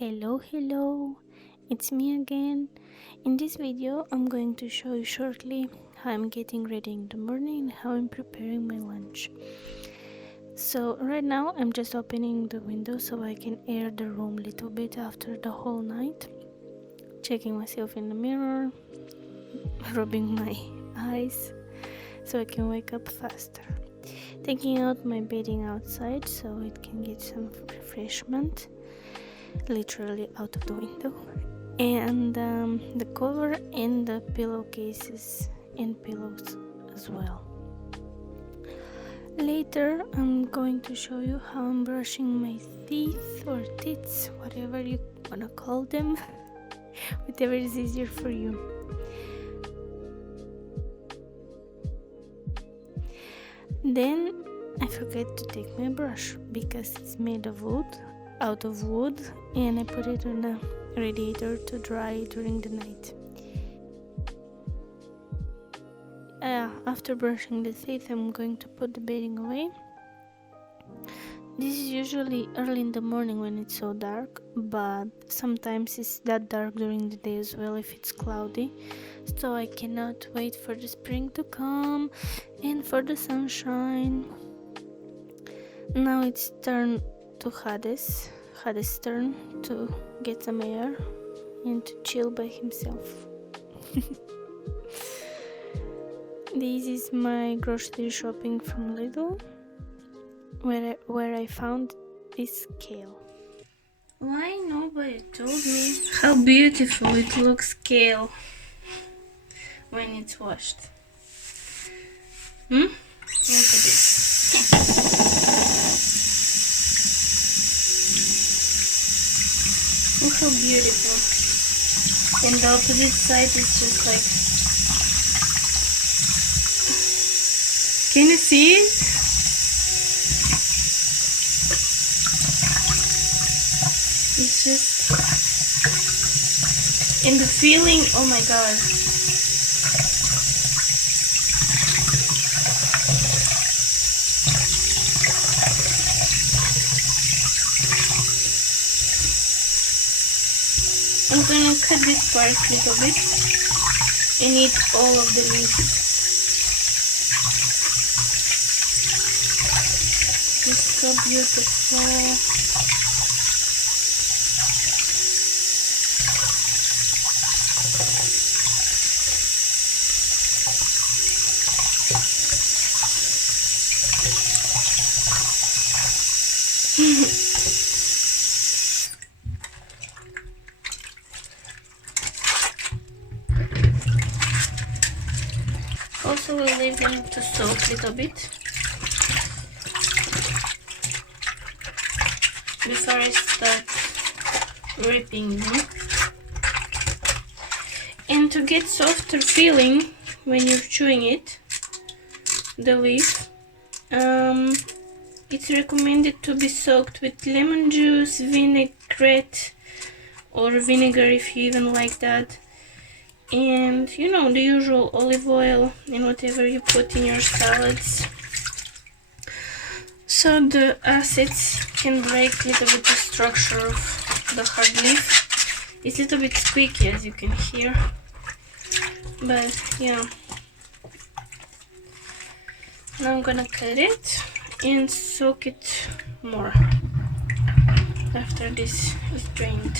Hello, it's me again. In this video I'm going to show you shortly how I'm getting ready in the morning and how I'm preparing my lunch. So right now I'm just opening the window so I can air the room a little bit after the whole night, checking myself in the mirror, rubbing my eyes so I can wake up faster, taking out my bedding outside so it can get some refreshment, literally out of the window, and the cover and the pillowcases and pillows as well. Later I'm going to show you how I'm brushing my teeth or teats, whatever you wanna call them, whatever is easier for you. Then I forget to take my brush because it's made of wood, and I put it on a radiator to dry during the night. After brushing the teeth, I'm going to put the bedding away. This is usually early in the morning when it's so dark, but sometimes it's that dark during the day as well if it's cloudy. So I cannot wait for the spring to come and for the sunshine. Now it's turn to Hades' turn to get some air and to chill by himself. This is my grocery shopping from Lidl, where I found this kale. Why nobody told me how beautiful it looks kale when it's washed? Look at this. Look how beautiful. And the opposite side is just like... Can you see it? It's just... And the feeling, oh my god. I'm gonna cut this part a little bit and eat all of the leaves. It's so beautiful. Also, we'll leave them to soak a little bit before I start ripping them. And to get softer feeling when you're chewing it, the leaf, it's recommended to be soaked with lemon juice, vinaigrette, or vinegar if you even like that. And you know, the usual olive oil and whatever you put in your salads, so the acids can break a little bit the structure of the hard leaf. It's a little bit squeaky as you can hear, but yeah. Now I'm gonna cut it and soak it more after this is drained.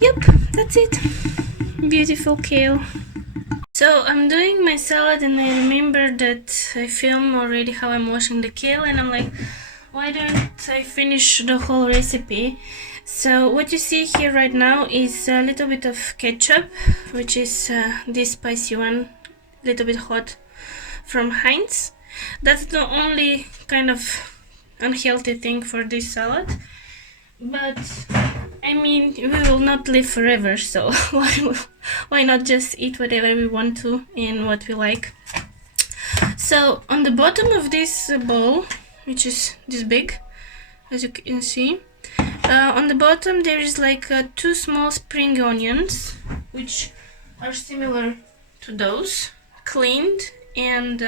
Yep, that's it. Beautiful kale. So I'm doing my salad and I remember that I filmed already how I'm washing the kale, and I'm like, why don't I finish the whole recipe? So what you see here right now is a little bit of ketchup, which is this spicy one, little bit hot, from Heinz. That's the only kind of unhealthy thing for this salad, but I mean, we will not live forever, so why not just eat whatever we want to and what we like. So on the bottom of this bowl, which is this big, as you can see, on the bottom there is like 2 small spring onions, which are similar to those, cleaned and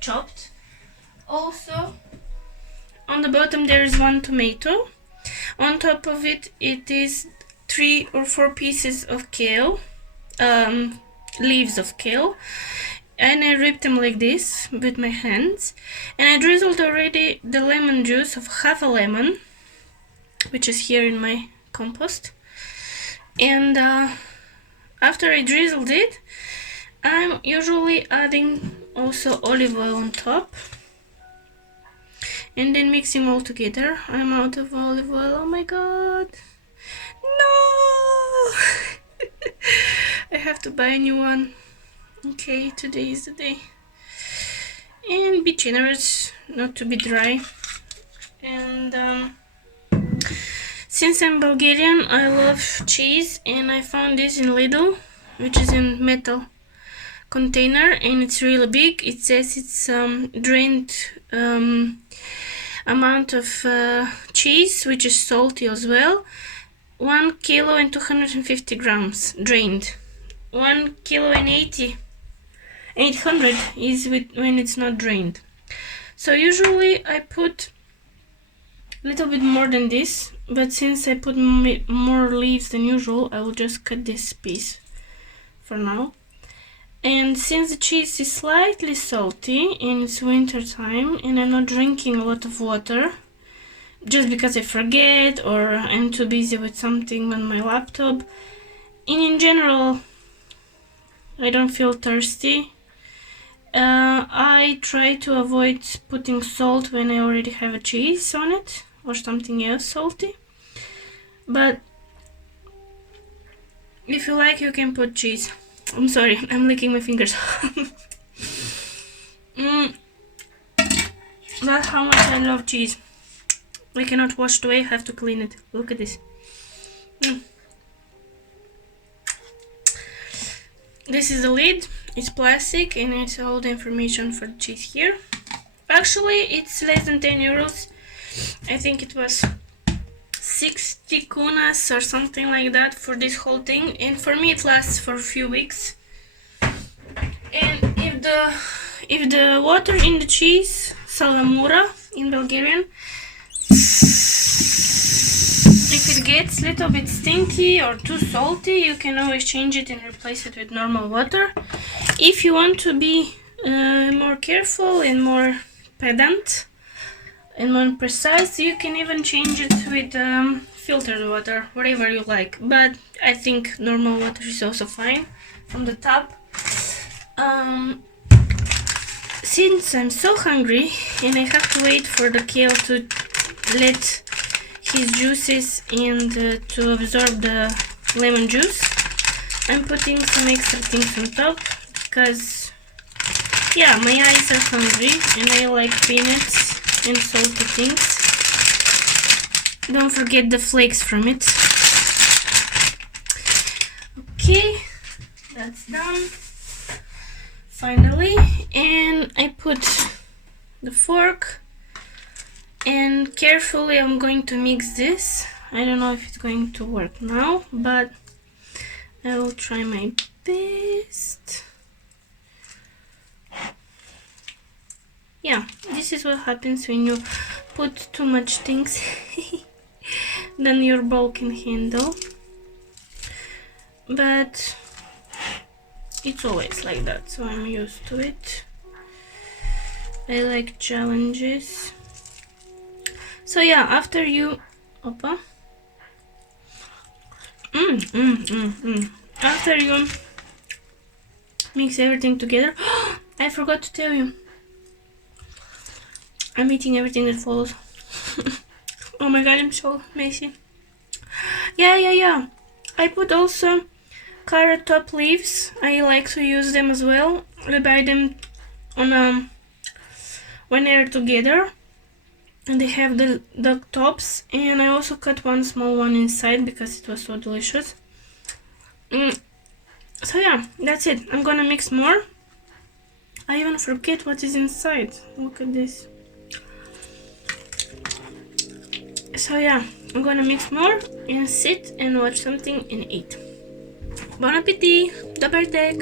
chopped. Also on the bottom there is 1 tomato, On top of it, it is 3 or 4 pieces of kale, leaves of kale, and I ripped them like this with my hands, and I drizzled already the lemon juice of half a lemon, which is here in my compost. And after I drizzled it, I'm usually adding also olive oil on top and then mixing all together. I'm out of olive oil. Oh my god, no! I have to buy a new one. Okay, today is the day. And be generous, not to be dry. And since I'm Bulgarian, I love cheese, and I found this in Lidl, which is in metal container, and it's really big. It says it's drained amount of cheese, which is salty as well. 1 kilo and 250 grams drained. 1 kilo and 800 is when it's not drained. So usually I put a little bit more than this, but since I put more leaves than usual, I will just cut this piece for now. And since the cheese is slightly salty and it's winter time and I'm not drinking a lot of water just because I forget or I'm too busy with something on my laptop, and in general I don't feel thirsty, I try to avoid putting salt when I already have a cheese on it or something else salty. But if you like, you can put cheese. I'm sorry, I'm licking my fingers. That's how much I love cheese. I cannot wash it away, I have to clean it. Look at this. This is the lid. It's plastic and it's all the information for the cheese here. Actually, it's less than 10 euros. I think it was 60 kunas or something like that for this whole thing, and for me it lasts for a few weeks. And if the water in the cheese, salamura in Bulgarian, if it gets a little bit stinky or too salty, you can always change it and replace it with normal water. If you want to be more careful and more pedant and more precise, you can even change it with filtered water, whatever you like, but I think normal water is also fine from the tap. Since I'm so hungry and I have to wait for the kale to let his juices and to absorb the lemon juice, I'm putting some extra things on top because, yeah, my eyes are hungry and I like peanuts and salty things. Don't forget the flakes from it. Okay, that's done finally, and I put the fork and carefully I'm going to mix this. I don't know if it's going to work now, but I will try my best. Yeah, this is what happens when you put too much things than your bowl can handle. But it's always like that, so I'm used to it. I like challenges. So yeah, after you after you mix everything together, I forgot to tell you, I'm eating everything that follows. Oh my god, I'm so messy. Yeah. I put also carrot top leaves. I like to use them as well. I buy them on when they're together and they have the tops, and I also cut one small one inside because it was so delicious. So yeah, that's it. I'm gonna mix more. I even forget what is inside. Look at this. So yeah, I'm gonna mix more and sit and watch something and eat. Bon appétit! Dober tek!